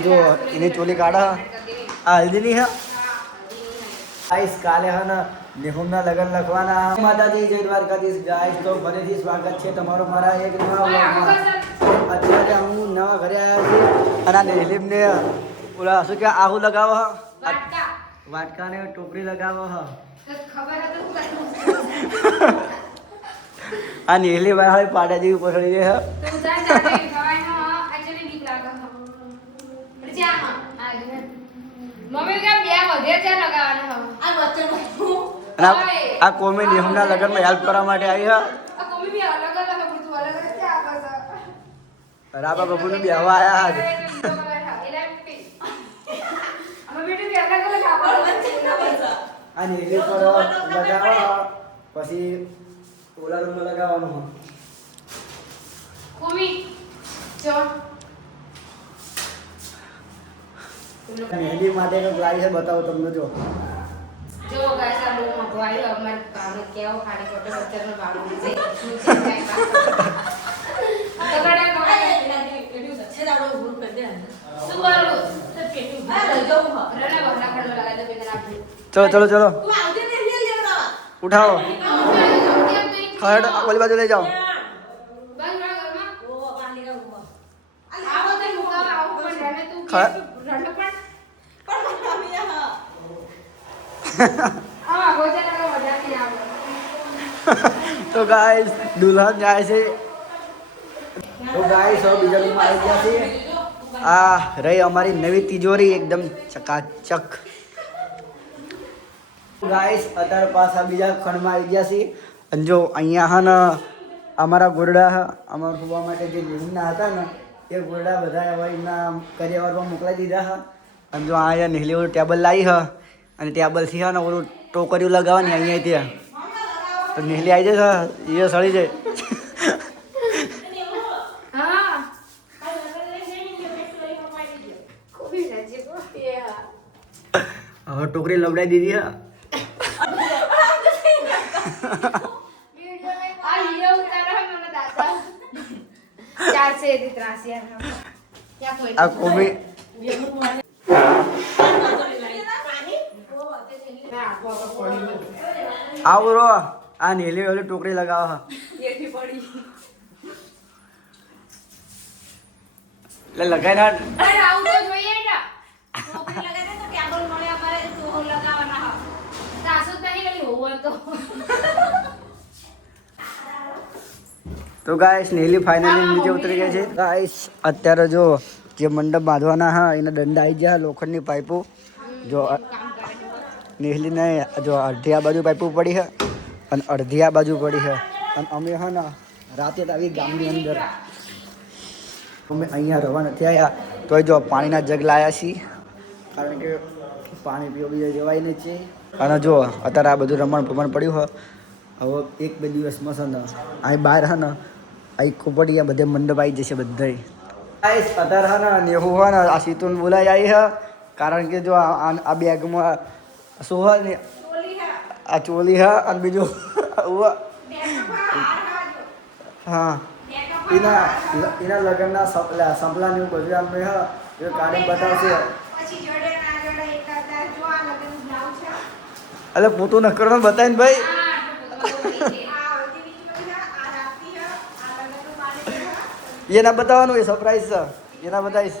જો એની ચોલી કાઢા આ હલ્દીની હા ગાઈસ કાલે હે ને નિહુમના લગન લખવાના માતાજી જય દ્વારકાધીશ ગાઈસ તો ફરીથી સ્વાગત છે તમારો મારા એક નવા વ્લોગમાં અત્યારે હું નવા ઘરે આવ્યા છું અને આ નિહલિમને ઓલા શું કે આહુ લગાવો વાટકા વાટકાને ટોપરી લગાવો હ ખબર આ નિહલી વાળી પાડા જેવી પસળી છે આ કોમેડી જાતે લગ્ન આ હેલ્પ કરવા માટે આવી હા, રાબા જો ને. મમ્મી આયા બે વધે ત્યાં લગાવવાના હવે. આ વચ્ચે રૂમમાં લગાવવાનું આ કોમી જો. લગનમાં હેલ્પ કરવા માટે આવી હ આ મમ્મી બી અલગ અલગ હતું, અલગ અલગ ત્યાં આગળ છે. આ ઓલા મહેંદી બતાવો તમને જો દાડો ઊભું કરી દે ચલો ચલો ચલો. તું આવજે ને અહીંયા લેવડાવા. ઉઠાવો. ખડ ઓલી રા ઊભો પણ મમ્મી હા તો ગાઈસ દુલ્હન જાય છે તો ગાઈસ હવે બીજા રૂમમાં આવી ગયા છે આ રહી અમારી નવી તિજોરી એકદમ ચકાચક ગાઈસ અત્યારે પાછા બીજા ખંડમાં આવી ગયા છે અને જો અહીંયા હા ને અમારા ગોરડા અમારા ફૂવા માટે જે લીમના હતા ને એ ગોરડા બધા હવે એમના કરિયાવરમાં મોકલાઈ દીધા હા. અને જો અહીંયા નીલી ઓલું ટેબલ લાવી હ અને ટેબલથી હા ને ઓલું ટોકરીઓ લગાવવાની અહીંયા ત્યાં તો નીલી આવી જશે એ સળી જાય. હવે ટોકરી લવડાઈ દીધી હા. પડી ગયું. આવો રો આ નીલી ઓલી ટોકરી લગાવો એટલે લગાઈ ના અરે, આવું તો જોઈએ ને. છોકરી લગાડે તો ટેબલ મળે અમારે તો લગાવવાના હા સાસુ નહીં કઈ તો તો ગાઈસ નેલી ફાઇનલી નીચે ઉતરી ગઈ છે. ગાઈસ અત્યારે જો જે મંડપ બાંધવાના હા, એના દંડા આવી ગયા લોખંડની પાઇપો. જો નીલીને જો અડધી આ બાજુ પાઇપો પડી છે અને અડધી આ બાજુ પડી છે. અને અમે હા ને રાતે તો આવી ગામની અંદર અમે અહીંયા રહેવા નથી આવ્યા તોય જો પાણીના જગ લાયા છીએ. કારણ કે પાણી પીવા જવાય નહીં છે. અને જો અત્યારે આ બધું રમણ ભમણ પડ્યું હોય હવે એક બે દિવસમાં છે ને અહીં બહાર હે ને અહીં ખોપડી બધે મંડપ આવી જશે બધાય. ગાઈસ અત્યારે હે ને નેહુ હે ને આ સીતુન બોલાઈ આવી હે. કારણ કે જો આ આ- આ બેગમાં શું હે. ને આ ચોલી હા અને બીજું હા. એના એના લગ્નના સપલા સંપલા ને બધું આમ હા. એ કાઢી બતાવશે. આ એટલે પોતું નકરનું બતાવીને ભાઈ આ હળદી બીજી છે આ રાતી છે આ લગ્નનું પાણી છે એના બતાવવાનું એ સરપ્રાઈઝ છે એના બતાવીશ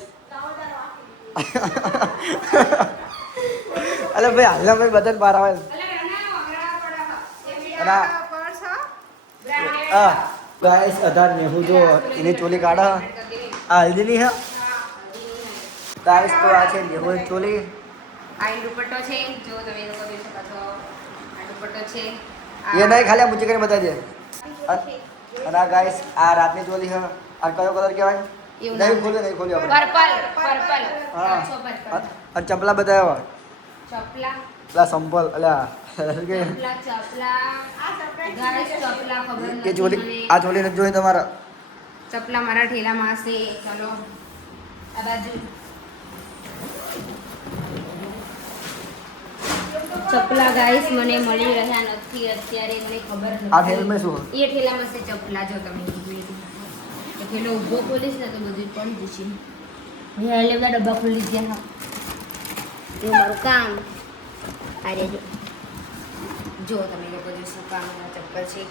અલે ભાઈ હાલના ભાઈ બધા બહાર આવે હા ગાઈસ અધાર નેહુ જો એની ચોલી કાઢા આ હલ્દીની હે ગાઈસ તો આ છે નેહુ ચોલી આ દુપટ્ટો છે જો તમે લોકો જોઈ શકો છો આ દુપટ્ટો છે એ નહીં ખાલી આ મૂચી કરીને બતાવી દે અને આ ગાઈસ આ રાતની ચોલી હે આ કયો કલર કહેવાય નહીં. ખોલ્યો નહીં ખોલ્યો આપણે પર્પલ પર્પલ હા અને ચંપલા બતાવ્યા ચપલા પેલા સંપલ અલ્યા એ ચોલી. આ ચોલી નથી જોઈ તમારા ચપલા મારા ઠેલામાં હશે ચલો આ બાજુ ચપલા ગાઈસ મને મળી રહ્યા નથી અત્યારે મને ખબર આ ઠેલમાં શું એ ઠેલામાં છે ચપલા જો તમે પેલો ઊભો ખોલીશ ને તો બધું પડી જશે. મેં એટલે બધા ડબ્બા ખોલી ગયા હા. એવું મારું કામ. આ જો જો તમે લોકો જોશો શું કામ ચપ્પલ છે.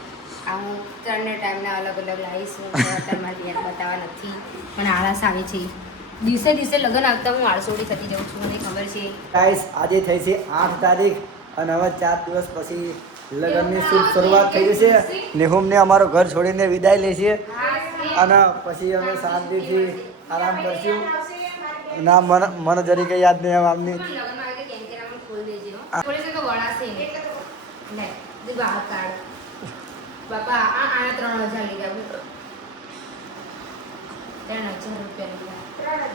આ હું ત્રણને ટાઈમના અલગ અલગ લાવીશ. હું અત્યારમાં યાદ બતાવવા નથી. પણ આળસ આવે છે. દિવસે દિવસે લગ્ન આવતા હું આળસોડી થતી જાઉં છું. મને ખબર છે. ગાઈસ આજે થઈ છે આઠ તારીખ અને હવે ચાર દિવસ પછી લગ્નની શુભ શરૂઆત થઈ જશે. નિહુમને અમારો ઘર છોડીને વિદાય લે છે અને પછી અમે શાંતિથી આરામ કરશું. ના મને મને જરીકે યાદ નહીં આવે આમની. બાપા આ ત્રણ હજાર લીધા ત્રણ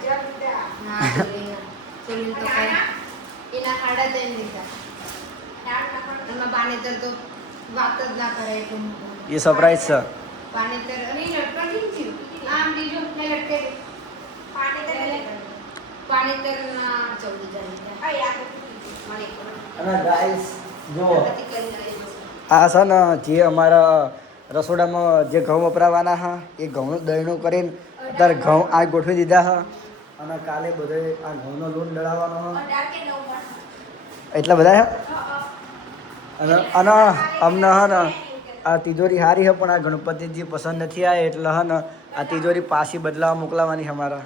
હજાર રૂપિયા ના તો કઈ એના સાડા ત્રણ લીધા. એમાં પાનેતર તો વાત જ ના કરે એ સરપ્રાઈઝ છે. પાનેતર અને આમ બીજું ના ચૌદ ગાઈસ જો. આ છે ને જે અમારા રસોડામાં જે ઘઉં વપરાવાના હા એ ઘઉંનું દહીણું કરીને અત્યારે ઘઉં આ ગોઠવી દીધા હા. અને કાલે બધે આ ઘઉંનો લોટ દળાવવાનો હા. એટલા બધા હે. અને અને અમને હા ને આ તિજોરી સારી હે પણ આ ગણપતિજી પસંદ નથી આવે એટલે હન આ તિજોરી પાછી બદલાવા મોકલાવાની અમારા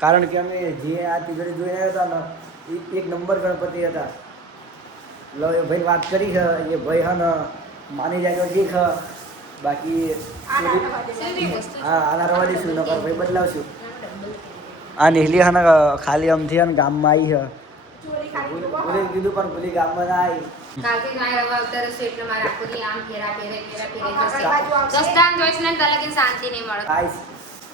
કારણ કે અમે જે આ તિજોરી જોઈ રહ્યા હતા ને એ એક નંબર ગણપતિ હતા. લો એ ભાઈ વાત કરી છે એ ભાઈ હે ને માની જાય તો ઠીક છે બાકી. હા આના રવાડી શું? નકર ભાઈ બદલાવશું. આ નીહલી હે ખાલી આમથી હે ગામમાં આવી છે ભૂલી કીધું પણ ભૂલી ગામમાં ના આવી કાલથી ગાય રવા આવતા રહેશે એટલે મારે આખો આમ ફેરા ફેરે ફેરા ફેરે થશે. સસ્તાન જોઈશ ને તાલે શાંતિ નહીં મળે. ગાઈસ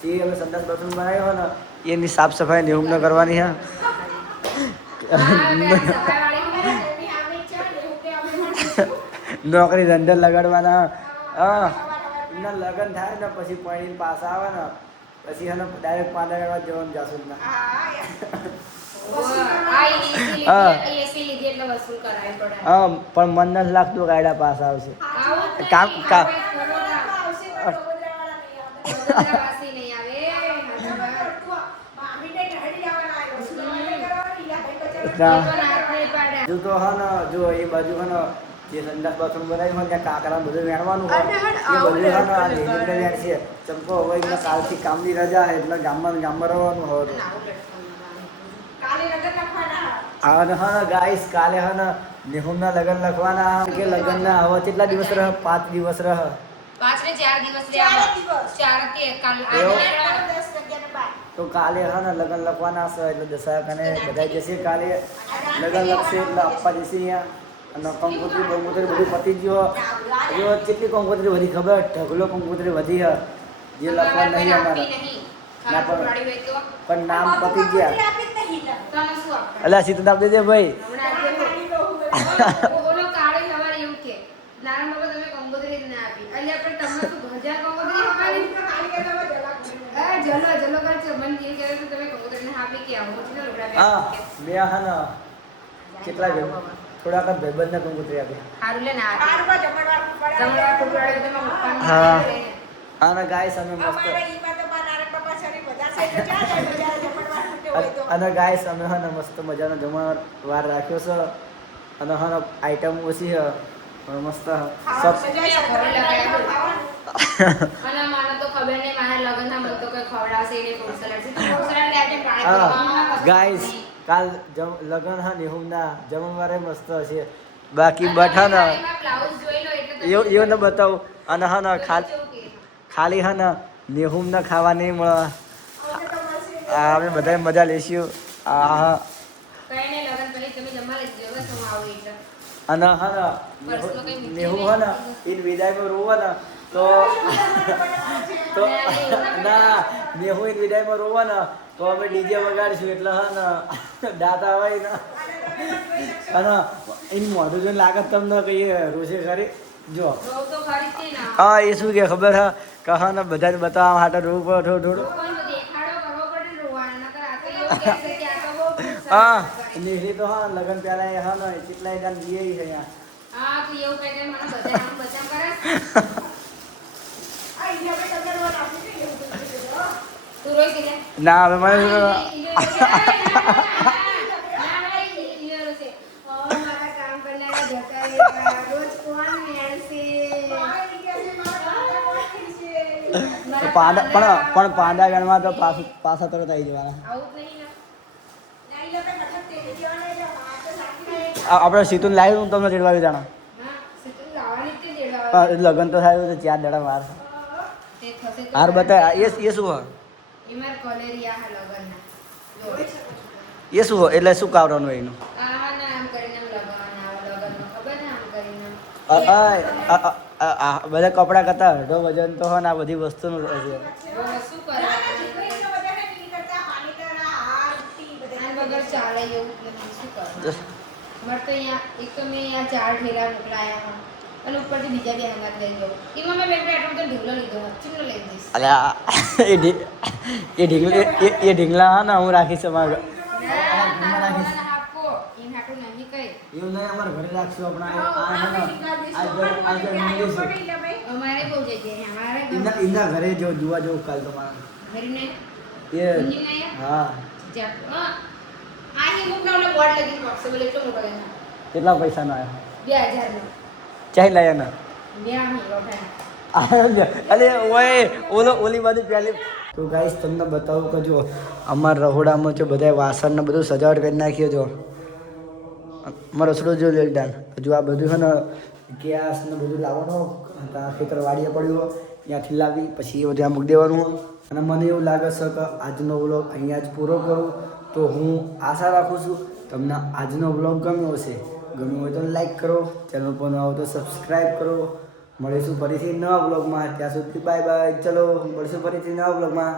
જે અમે સંડાસ બાથરૂમ બનાવ્યો ને એની સાફ સફાઈ નિયમ ન કરવાની હે. નોકરી ધંધે લગાડવાના હા. એમના લગ્ન થાય ને પછી પૈણી પાસ આવે ને પછી એને ડાયરેક્ટ પાંદડા જવાનું જાસુ ના હા. પણ. મન નથી લાગતું ગાડા પાસ આવશે. આવું જ કામ- નહીં, કામ- આવે. ના. તો હે જો એ બાજુ હે ને જે સંડાસ બાથરૂમ બનાવ્યું હોય ત્યાં કાકરા બધું વેણવાનું હોય એ બધું હે આ લેડીઝને વેણશે ચમકો હવે કાલથી કામની રજા એટલે ગામમાં ગામમાં રહેવાનું હોય અને હા ને ગાઈસ કાલે હા ને નિહુમના લગન લખવાના. કે લગ્નના હવે કેટલા દિવસ રહ? પાંચ દિવસ રહ. પાંચ ને ચાર દિવસ ચાર દિવસ. ચાર કે કાલ તો કાલે હા ને લગન લખવાના છે એટલે દશા કને બધા જશે કાલે લગન લખશે એટલે આપવા જશે અહીંયા. અને કંકોત્રી કંકોત્રી બધું પતી ગયો. કેટલી કંકોત્રી વધી ખબર? ઢગલો કંકોત્રી વધી હે. જે લખવા નહીં અમારે. ના પણ- પણ નામ પતી ગયા. સીધું આપી. દેજે ભાઈ કેટલા થોડાક ભાઈબંધ ને કંકોત્રી આપી. હા. અને ગાય સામે મસ્ત. અને ગાઈસ અમે હ ને મસ્ત મજાનો જમણવાર વાર રાખ્યો છે. અને હન ને આઈટમ ઓછી છે. પણ મસ્ત ગાઈસ કાલ લગ્ન લગન હા નિહુમના જમણવારે મસ્ત હશે બાકી બઠા ને એવું એવું ને બતાવું. અને હા ને ખાલી હા ને નિહુમને ખાવા નહીં મળે. આ અમે બધાય મજા લેશું આ કઈ અને હા નેહુ હા ને એ વિદાયમાં રોવો ને તો તો ના નેહુ એ વિદાયમાં રોવો ને તો અમે ડીજે વગાડીશું એટલે હા ને દાતા હોય ને અને એની મોઢું જોઈને લાગે તમને કહીએ રોશે ખરી જો હા એ શું કે ખબર હા કહા ને બધાને બતાવવા માટે રોવું પડે થોડું થોડું લોકોને દેખાડો કરવો પડે ને રોવાનો નકર આ તો એવું કહેશે કે આ તો બહુ ફ્રૂટ સલાડ હા. નેહરી તો હા લગન પહેલા એ હા ને કેટલાય દાન જીએ છે અહીંયા. હા તું એવું કહે કે મને બધા આમ બધા કરે ના હવે મને પાંદા પણ પણ પાંદા વેણમાં તો પાછું પાછા તરત આવી જવાના આપણે સીતું લાવ્યું હું તમને ચડવા જાણો? લગ્ન તો થાય તો ચાર દાડા વાર. હાર બતા એ એ શું હોય? એ શું હોય? એટલે શું કાવરાનું એનું? અ- બધા કપડાં કરતા અડધો વજન તો હોય ને આ બધી વસ્તુનું છે. મારે એ ઢીંગલી એ એ ઢીંગલા હા ને હું રાખીશ અમારા આપો એમ હાટું નહીં કઈ એવું નહીં અમારે ઘરે રાખશું આપણે. એના ઘરે જો જોવા જવું કાલ તમારે. એ હા. કેટલા પૈસાનો આવ્યો બે ચાઈ લાયા ના અરે ઓય ઓલો ઓલી બાજુ પહેલી તો ગાઈસ તમને બતાવું કે જો અમારા રહોડામાં જો બધા વાસણ ને બધું સજાવટ કરી નાખ્યો જો. અમારો રસોડો જો લેલડાન હજુ આ બધું છે ને ગેસ ને બધું લાવવાનું ત્યાં ખેતર વાડીએ પડ્યું ત્યાંથી લાવી, પછી એ આ મૂકી દેવાનું અને મને એવું લાગે છે કે આજનો વ્લોગ અહીંયા જ પૂરો કરું. તો હું આશા રાખું છું, તમને આજનો વ્લોગ ગમ્યો હશે. ગમ્યો હોય તો લાઈક કરો, ચેનલ પર આવો તો સબસ્ક્રાઈબ કરો. મળીશું ફરીથી નવા બ્લોગમાં ત્યાં સુધી બાય બાય ચલો, મળીશું ફરીથી નવા બ્લોગમાં